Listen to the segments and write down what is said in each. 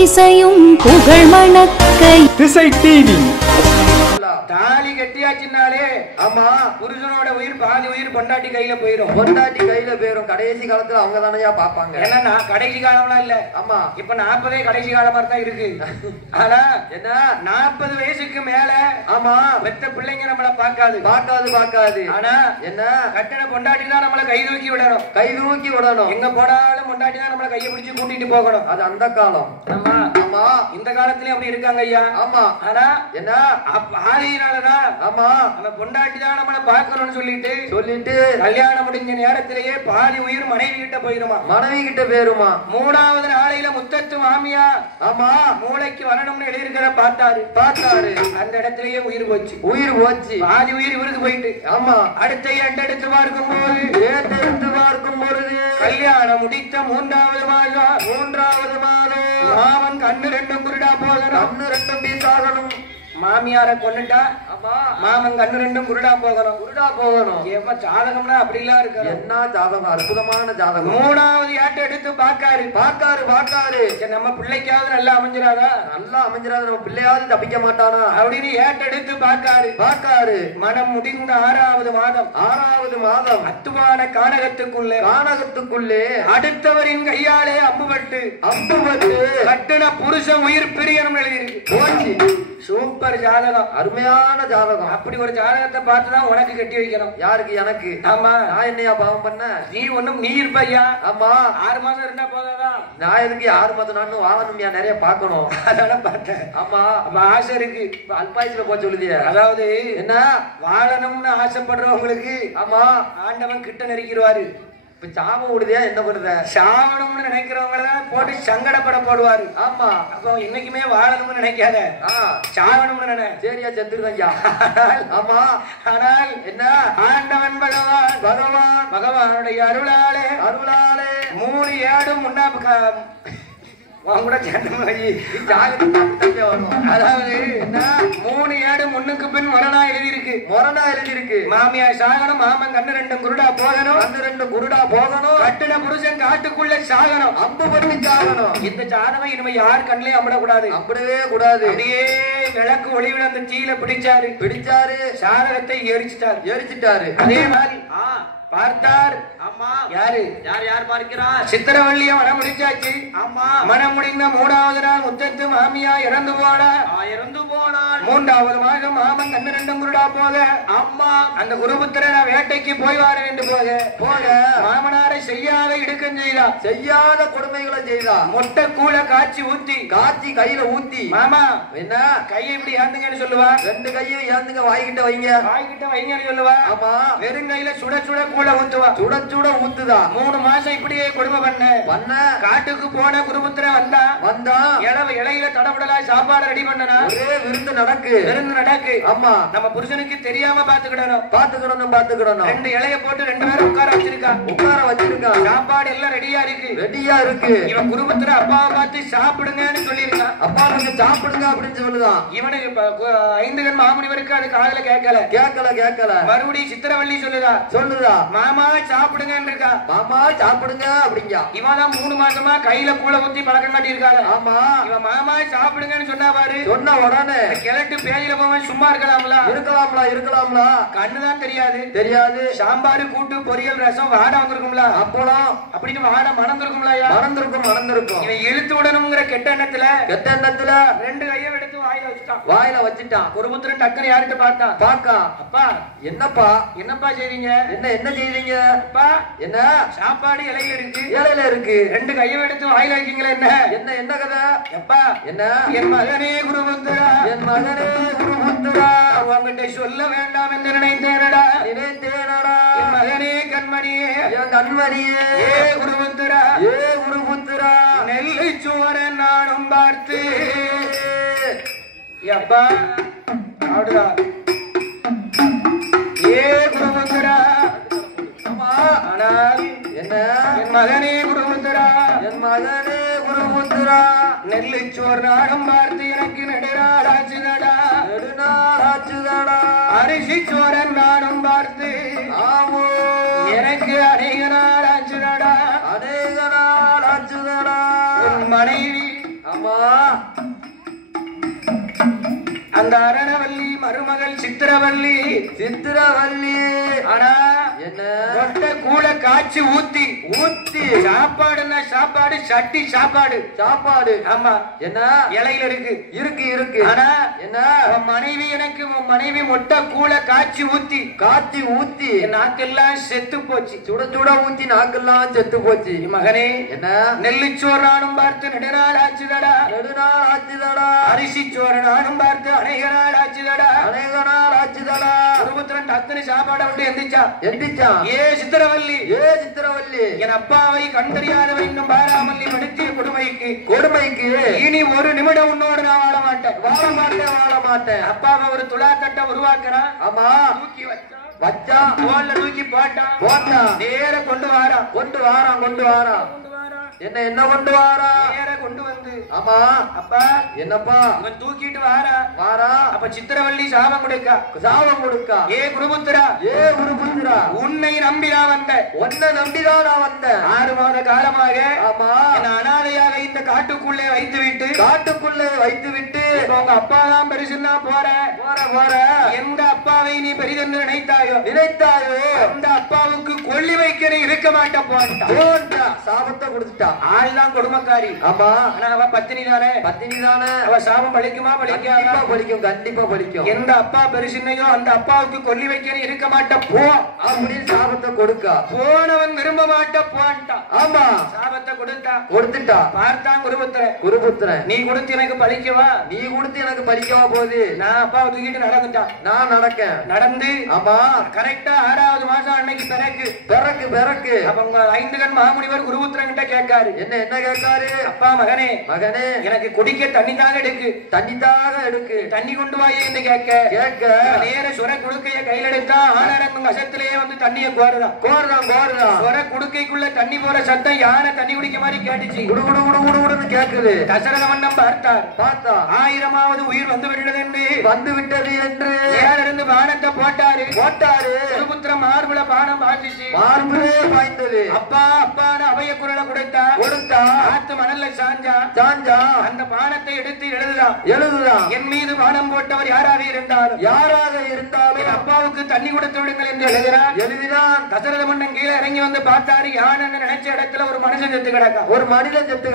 திசையும் புகழ் மணக்க திசை டிவி. தாலி கட்டியாச்சுனாலே ஆமா புருஷனோட உயிர் பாதி உயிர் பொண்டாட்டி கையில போயிரும். பொண்டாட்டி கையில போயிரும். கடைசி காலத்துல அவங்க தானையா பாப்பாங்க. ஏன்னா கடைசி காலம்லாம் இல்ல. ஆமா இப்ப 40 கடைசி காலம் மாதிரி தான் இருக்கு. ஆனா என்ன 40 வயசுக்கு மேல ஆமா பெத்த பிள்ளைங்க நம்மள பாக்காது. ஆனா என்ன கட்டண பொண்டாட்டி தான் நம்மள கை தூக்கி விடணும். கை தூக்கி விடணும். எங்க போனாலும் பொண்டாட்டி தான் நம்மள கையை பிடிச்சு கூட்டிட்டு போகணும். அது அந்த காலம். ஆமா ஆமா இந்த காலத்துலயும் அப்படி இருக்காங்க ஐயா. ஆமா ஆனா என்ன ஆதியினாலதான் ஆமா நம்ம பொண்டாட்டி தான் நம்மள பாக்கணும்னு சொல்லிட்டு கல்யாணம் முடிஞ்ச நேரத்திலேயே பாதி உயிர் மனைவி கிட்ட போயிருமா. மனைவி கிட்ட போயிருமா. 3வது நாளையில முத்தத்து மாமியா ஆமா மூளைக்கு வரணும்னு எழுதியிருக்கிறத பார்த்தாரு. அந்த இடத்திலேயே உயிர் போச்சு. பாதி உயிர் இவருக்கு போயிட்டு. ஆமா அடுத்த எடுத்து பார்க்கும் பொழுது கல்யாணம் முடித்த 3வது மாதம் மாமன் கண்ணு 2 குருடா போகணும். மாமியார கொண்டுட்டா மாமன் கண்ணு 2 குருடா போகணும். எப்ப ஜாதகம்னா அப்படி எல்லாம் இருக்கு. என்ன ஜாதகம்? அற்புதமான ஜாதகம். 3வது ஏட்ட எடுத்து பாக்காரு. நம்ம பிள்ளைக்காவது நல்லா அமைஞ்சிராதா? நம்ம பிள்ளையாவது தப்பிக்க மாட்டானா அப்படின்னு ஏட்ட எடுத்து பாக்காரு. மனம் முடிந்த 6வது மாதம் அத்துமான கானகத்துக்குள்ளே அடுத்தவரின் கையாலே அம்புபட்டு கட்டுன புருஷன் உயிர் பிரியணும் எழுதியிருக்கு. சூப்பர் ஜாதகம், அருமையான ஜாதகம். அப்படி ஒரு ஜாதகத்தை பார்த்துதான் உனக்கு கட்டி வைக்கணும். யாருக்கு? எனக்கு. ஆமா நான் என்னையா பாவம் பண்ண? நீ இருப்பையா. ஆமா 6 மாசம் இருந்தா போதாதான். நான் எதுக்கு 6 மாதம் நானும் வாழணும்யா, நிறைய பாக்கணும். அதெல்லாம் பார்த்தேன். ஆமா அப்ப ஆசை இருக்கு. அல்பாயுசுல போச்சு சொல்லுதிய. அதாவது என்ன வாழணும்னு ஆசைப்படுறவங்களுக்கு ஆமா ஆண்டவன் கிட்ட நெருக்கிடுவாரு. இப்ப சாபம் விடுதியா என்ன பண்ணுத? சாவணும்னு நினைக்கிறவங்களதான் போட்டு சங்கடப்பட போடுவாரு. ஆமா அப்போ என்னைக்குமே வாழணும்னு நினைக்காத, சாவணும்னு நினை. சரியா செத்துருதையா. ஆமா ஆனால் என்ன ஆண்டவன் பகவானுடைய அருளாலே 3 ஏடும் முன்னா கூட அதாவது 3 ஏடு முன்னுக்கு பின் மரணா எழுதியிருக்கு. மாமியார் சாகனம், மாமன் கண்ணு 2 குருடா போகணும். கட்டுன புருஷன் காட்டுக்குள்ள சாகனம், அம்பு பண்ணி சாகணும். இந்த ஜாதகம் இனிமே யார் கண்ணிலே அம்படக்கூடாது. அப்படியே கூடாது. அப்படியே விளக்கு ஒளிவிட அந்த தீயில பிடிச்சாரு. சாதகத்தை எரிச்சிட்டாரு. அதே மாதிரி பார்த்தார். ஆமா யார் பார்க்கிறார்? சித்திரவள்ளிய மனம் முடிச்சாச்சு. ஆமா மனம் முடிந்த 3வது நாள் முத்தத்து மாமியா இறந்து போனாள். 3வது மாதம் மாமன் கண்ணு 2 குருடா போக அம்மா அந்த குருபுத்திரன் வேட்டைக்கு போய் வார வேண்டும் போக மாமனாரை செய்யாத இடுக்கம் செய்யாத கொடுமைகளை செய்தா. மொட்டை கூழ காய்ச்சி கையில ஊத்தி மாமா என்ன கையை இப்படி ஏந்துங்கன்னு சொல்லுவா. 2 கையும் ஏந்துங்க, வாய்கிட்ட வைங்கன்னு சொல்லுவா. ஆமா வெறும் கையில சுட ஊத்துவா. சுட ஊத்துதா. 3 மாசம் இப்படியே கொடுமை பண்ண காட்டுக்கு போன குருபுத்திரன் வந்தா இலையில தடபடலா சாப்பாடு ரெடி பண்ணனா. ஒரே விருந்து நடக்கு. ஆமா நம்ம புருஷனுக்கு தெரியாம பாத்துக்கிடணும். 2 இலைய போட்டு 2 பேரும் உட்கார வச்சிருக்கா. சாப்பாடு எல்லாம் ரெடியா இருக்கு. இவன் குருபுத்திரன் அப்பாவை பார்த்து சாப்பிடுங்கன்னு சொல்லியிருக்கான். அப்பா நீங்க சாப்பிடுங்க அப்படின்னு சொல்லுதான். இவனுக்கு 5 கண் மாமுனிவருக்கு அது காதுல கேட்கல. மறுபடியும் சித்திரவள்ளி சொல்லுதா மாமா சாப்பிடுங்க. அப்படிங்க. இவன் 3 மாசமா கையில கூழ ஊத்தி பழக்கம் காட்டியிருக்காங்க. ஆமா இவன் மாமா சாப்பிடுங்கன்னு சொன்ன உடனே கிழட்டு பேயில போவன் சும்மா இருக்கலாம்ல. கண்ணுதான் தெரியாது. சாம்பாரு கூட்டு பொரியல் ரசம் வாட வந்திருக்கும்ல, அப்பளம் அப்படின்னு வாட மணந்திருக்கும்ல. மறந்திருக்கும். இவன் இழுத்து விடணுங்கிற கெட்ட எண்ணத்துல 2 கையை எடுத்து வாயில வச்சுட்டான். குருபுத்திரன் டக்குனு யார்கிட்ட பார்த்தா அப்பா என்னப்பா செய்றீங்க? என்ன செய்றீங்க? அப்பா என்ன சாப்பாடு இலையில இருக்கு. 2 கையை எடுத்து வாயில வைக்கீங்களா? என்ன கதை? எப்பா என்ன? என் மகனே குருபுத்திரா உங்ககிட்ட சொல்ல வேண்டாம் என்று நினைத்தேனடா. என் மகனே கண்மணியே ஏ குருபுத்திரா நெல்லை சோரன் நானும் பார்த்து எப்பா அப்படிதா ஏ குருபுத்திரா. ஆனால் என்ன? என் மகனே குருபுத்திரா நெல்லை சோர் நாடும் பார்த்து எனக்கு நெடுநாளாச்சுதடா. அரிசி சோரன் நாடும் பார்த்து எனக்கு அநேக நாள் ஆச்சுதடா. மனைவி ஆமா ஆமா அந்த அரணவல்லி மருமகள் சித்திரவல்லி ஆனா என்ன கொட்டை கூட காய்ச்சி ஊத்தி சாப்பாடுன்னா சாப்பாடு சட்டி சாப்பாடு ஆமா என்ன இலையில இருக்கு இருக்கு ஆனா என்ன உன் மனைவி மொட்டை கூட காய்ச்சி ஊத்தி என் நாக்கெல்லாம் செத்து போச்சு சுட சுட ஊத்தி நாக்கெல்லாம் செத்து போச்சு மகனே என்ன நெல்லுச்சோறு நானும் பார்த்து நெடுநாள் ஆச்சுதடா அரிசி சோறு நானும் பார்த்து அநேக நாள் ஆச்சுதடா குருபுத்திரன் அத்தனை சாப்பாடை விட்டு எந்திரிச்சா ஏ சித்திரவல்லி என் அப்பாவை கண் தெரியாதவை இன்னும் பாராமல்லி படுத்திய கொடுமைக்கு இனி ஒரு நிமிடம் உன்னோடு நான் வாழ மாட்டேன் அப்பாவை ஒரு துளாக்கட்டை உருவாக்குறான் ஆமா தூக்கி வச்சா தோல்ல தூக்கி போட்டான் நேர கொண்டு வாரான் என்ன கொண்டு வாரா நேர கொண்டு வந்து ஆமா அப்பா என்னப்பா இவன் தூக்கிட்டு வாரா அப்ப சித்திரவல்லி சாபம் கொடுக்கா ஏ குருபுத்திரா உன்னை நம்பிதான் வந்தேன் 6 மாத காலமாக ஆமா என்ன அனாதையாக இந்த காட்டுக்குள்ளே வைத்து விட்டு உங்க அப்பா தான் பெருசுன்னா போற எந்த அப்பாவை நீ பெரிதென்று நினைத்தாயோ அந்த அப்பாவுக்கு கொல்லி வைக்கிற இருக்க மாட்டேன் போன்ட்டா சாபத்தை கொடுத்துட்டா ஆள் தான் கொடுமைக்காரி ஆமா ஆனா அவ பத்தினி தானே அவ சாபம் பழிக்குமா கண்டிப்பா பழிக்கும் எந்த அப்பா பெருசின்னையோ அந்த அப்பாவுக்கு கொல்லி வைக்கிற இருக்க மாட்டேன் போ அப்படின்னு சாபத்தை கொடுக்கா போனவன் விரும்ப மாட்டேன் போன்ட்டான் ஆமா சாபத்தை கொடுத்துட்டா பார்த்தான் குருபுத்திரன் நீ கொடுத்து எனக்கு பழிக்கவா போகுது நான் அப்பாவை தூக்கிட்டு நடந்துட்டான் நான் நடந்து ஆமா கரெக்டா 6வது மாசம் அன்னைக்கு பிறக்கு அவங்க 5 கண் மாமுனிவர் குருபுத்திரன் கிட்ட கேட்காரு என்ன கேட்காரு அப்பா மகனே எனக்கு குடிக்க தண்ணி தாங்க எடுக்கு தண்ணி கொண்டு வாயே என்று கேட்க நேர சுர குடுக்கைய கையில் எடுத்தா ஆனரங்கும் கசத்திலேயே வந்து தண்ணிய கோருதான் சுர குடுக்கைக்குள்ள தண்ணி போற சத்தம் யானை தண்ணி குடிக்க மாதிரி கேட்டுச்சு குடுகுடுன்னு கேக்குது தசரத மன்னம் பார்த்தா 1000வது உயிர் வந்து விட்டது என்று இருந்து பானத்தை போட்டாரு குருபுத்திர மார்புல பானம் மார்புலே பாய்ந்தது அப்பா அப்பான்னு அவைய குரலை கொடுத்தா ஆத்து மணல்ல சாஞ்சா அந்த பானத்தை எடுத்து எழுதுதான் என் மீது பானம் போட்டவர் யாராக இருந்தாலும் என் அப்பாவுக்கு தண்ணி கொடுத்து விடுங்கள் என்று எழுதினான் தசரத மன்னன் கீழே இறங்கி வந்து பார்த்தாரு யானை நினைச்ச இடத்துல ஒரு மனுஷன் செத்து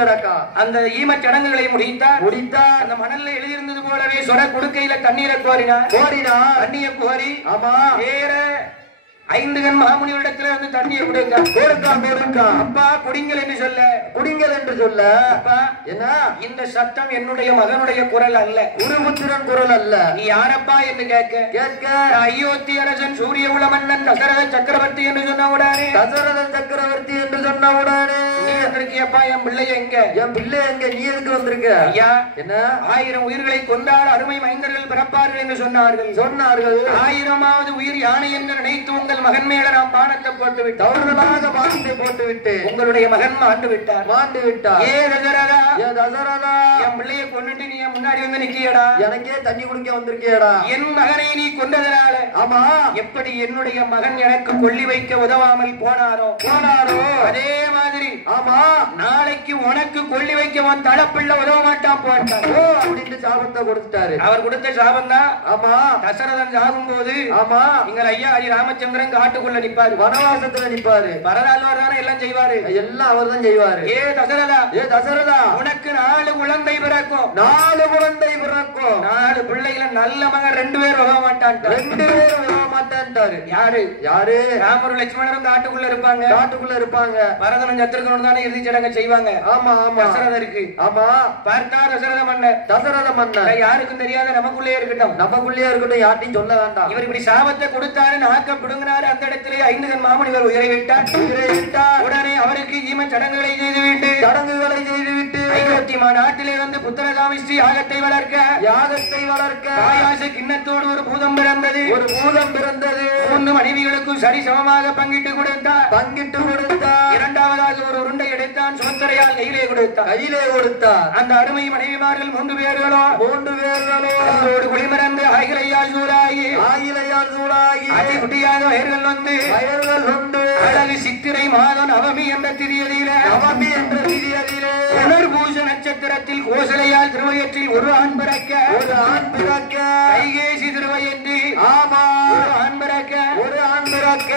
கிடக்கா அந்த ஈம சடங்குகளை முடித்தார் அந்த மணல்ல எழுதியிருந்தது போலவே சொர குடுக்கையில தண்ணீரை கோரினார் தண்ணியை கோரி ஆமா வேற 5 கண் மாமுனிவரிடத்துல வந்து தண்ணியை கொடுங்க அப்பா குடிங்கள் என்று சொல்ல அப்பா என்ன இந்த சத்தம் என்னுடைய மகனுடைய குரல் அல்ல குருபுத்திரன் குரல் அல்ல நீ யாரப்பா என்று கேட்க அயோத்தி அரசன் சூரிய உல மன்னன் தசரத சக்கரவர்த்தி என்று சொன்ன உடனே நீ வந்திருக்கியப்பா என் பிள்ளை எங்க நீ எதுக்கு வந்திருக்க ஐயா என்ன 1000 உயிர்களை கொண்டால் அருமை மைந்தர்கள் பிறப்பார்கள் என்று சொன்னார்கள் 1000வது உயிர் யானை என்று நினைத்து உங்கள் மகன் மேல நாம் பானத்தை தவறுதலாக பானத்தை போட்டுவிட்டு உங்களுடைய மகன் மாண்டு விட்டார் ஏ தசரதா என் பிள்ளைய கொண்டுட்டு நீ முன்னாடி வந்து நிக்கியடா எனக்கே தண்ணி குடிக்க வந்திருக்கியடா என் மகனை நீ கொண்டதனால ஆமா எப்படி என்னுடைய மகன் எனக்கு கொல்லி வைக்க உதவாமல் போனாரோ அதே மாதிரி ஆமா நாளைக்கு உனக்கு கொல்லி வைக்க உன் தளப்பிள்ளை உதவ மாட்டான் போட்டார் அப்படின்னு சாபத்தை கொடுத்துட்டாரு அவர் கொடுத்த சாபம் தான் ஆமா தசரதன் சாகும் போது ஆமா எங்கள் ஐயா ஹரி ராமச்சந்திரன் காட்டுக்குள்ள நிப்பாரு வனவாசத்துல நிப்பாரு பரதாழ்வார் தானே எல்லாம் செய்வாரு எல்லாம் அவர் தான் செய்வாரு ஏ தசரதா உனக்கு 4 குழந்தை பிறக்கும் 4 பிள்ளைகளை நல்ல மகன் 2 பேர் வக மாட்டான்ட்டாரு யாரு ராமரும் லட்சுமணரும் காட்டுக்குள்ள இருப்பாங்க பரதனும் சத்ருகனும் தானே இறுதி சடங்கு செய்வாங்க ஆமா தசரதருக்கு ஆமா பார்த்தா தசரத மன்னர் யாருக்கும் தெரியாத நமக்குள்ளே இருக்கட்டும் யார்ட்டையும் சொல்ல வேண்டாம் இவர் இப்படி சாபத்தை கொடுத்தாரு நாக்க பிடுங்கினாரு அந்த இடத்திலே 5 கண் மாமுனிவர் உயிரை விட்டார் உடனே அவருக்கு ஈம சடங்குகளை செய்துவிட்டு அயோத்தி நாட்டிலே வந்து புத்திரகாமிஸ்ரீ யாகத்தை வளர்க்க ஆயாச கிண்ணத்தோடு ஒரு பூதம் பிறந்தது 3 மனைவிகளுக்கும் சரி சமமாக பங்கிட்டு கொடுத்தார் 2வதாக ஒரு உருண்டை எடுத்தான் சுமத்திரையால் கையிலே கொடுத்தார் அந்த அருமை மனைவிமார்கள் 3 பேர்களோ குளிமறந்து ஆகிலையா சூராயி குட்டியால் சூடாகி அதி குட்டியாக வயர்கள் வந்து அழகு சித்திரை மாதம் நவமி என்ற திதியதிலே புனர்பூச நட்சத்திரத்தில் கோசலையால் திருவயத்தில் ஒரு ஆண் பிறக்க கைகேசி திருவயத்தில் ஒரு ஆண் பிறக்க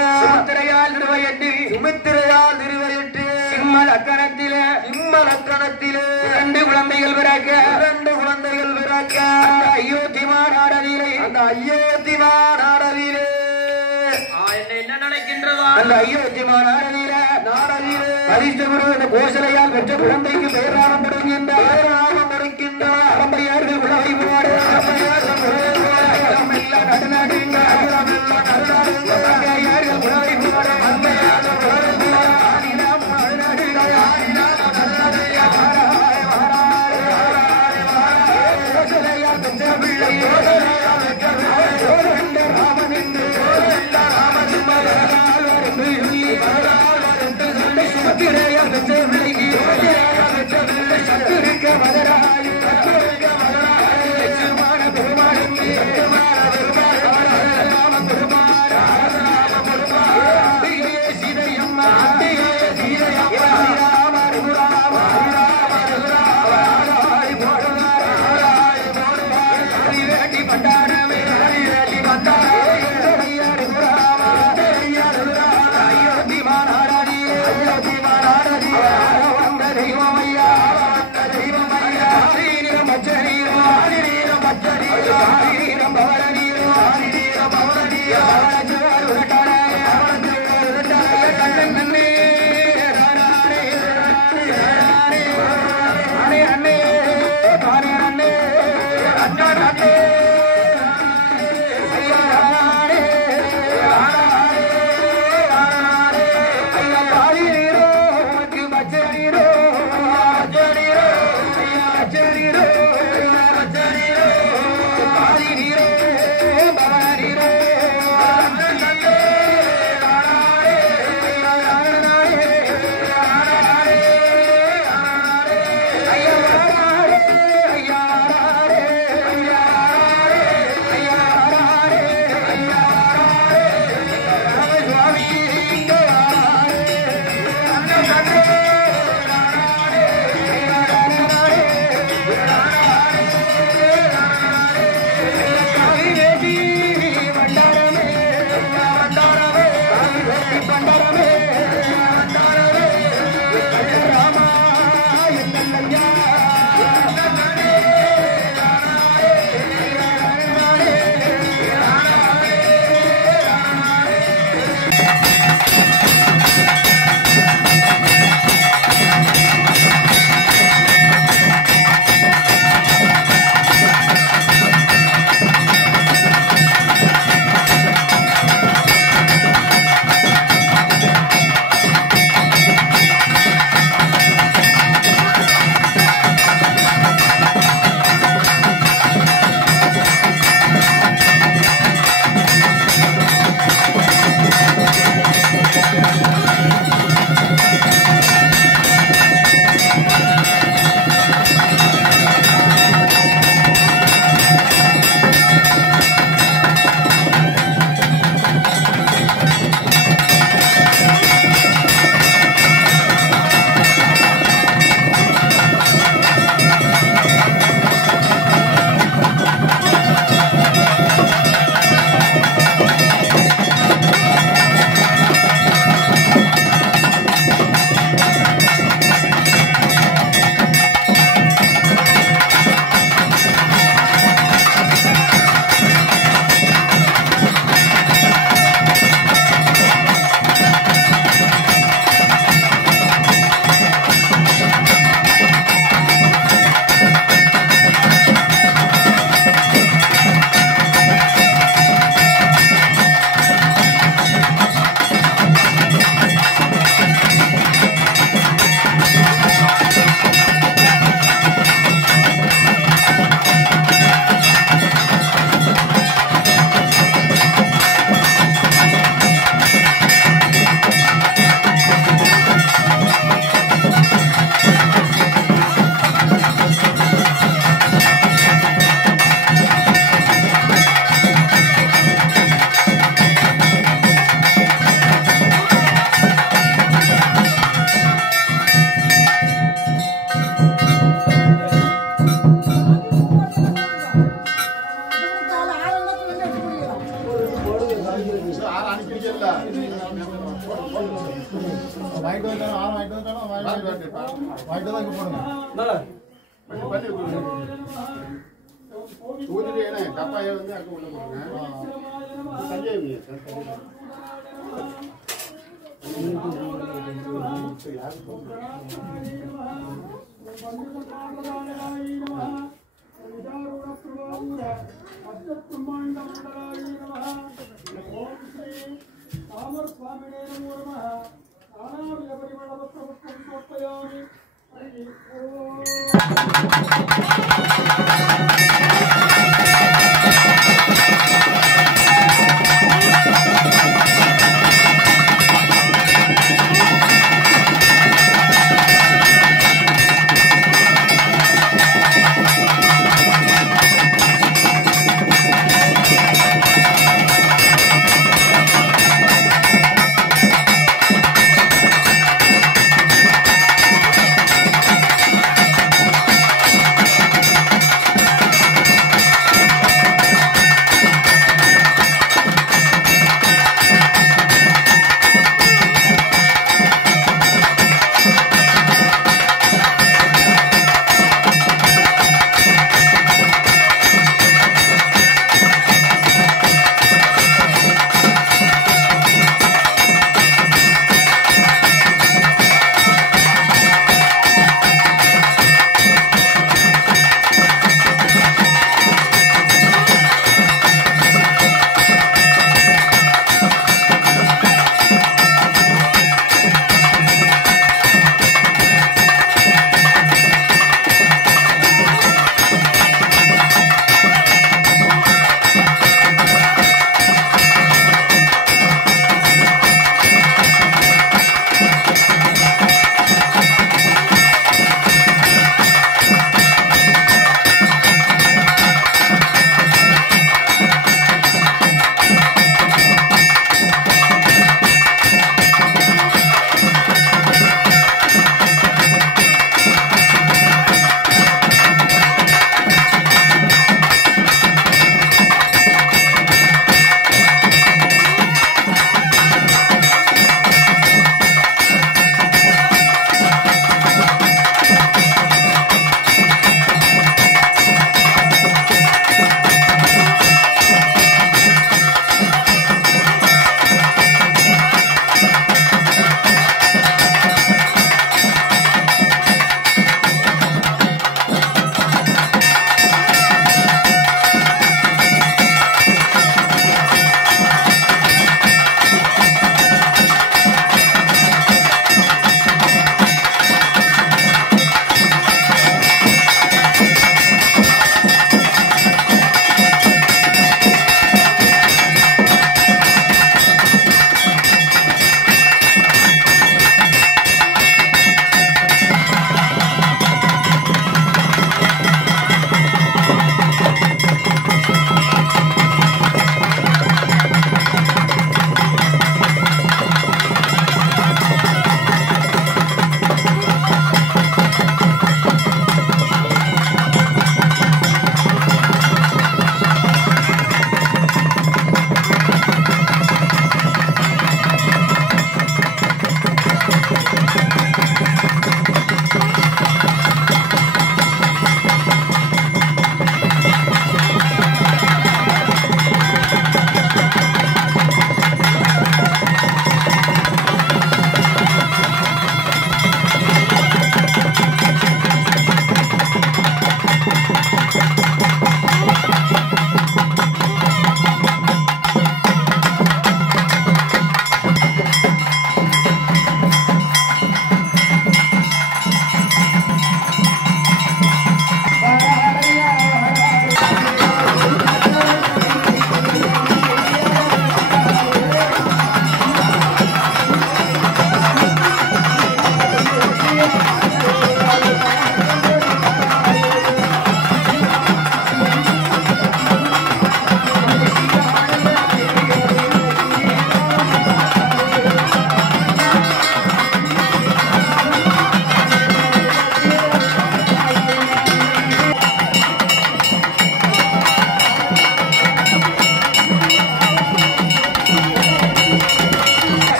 சுமித்திரையால் திருவயத்தில் சிம்ம லக்கணத்திலே இரண்டு குழந்தைகள் பிறக்க அந்த அயோத்திமா நாடதிலே என்ன நடக்கின்றதா அந்த அயோத்திமா நாடதிலே அதிர்ஷ்டபுரம் கோசலையால் பெற்ற குழந்தைக்கு பெயராமம் கொடுக்கின்ற அம்பையார்கள் உலகை போடு நடுநாடுங்கள் உலகை போடு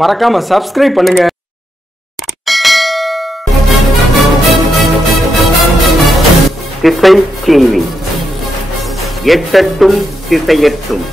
மறக்காம சப்ஸ்கிரைப் பண்ணுங்க. திசை டிவி எட்டட்டும் திசையெட்டும்.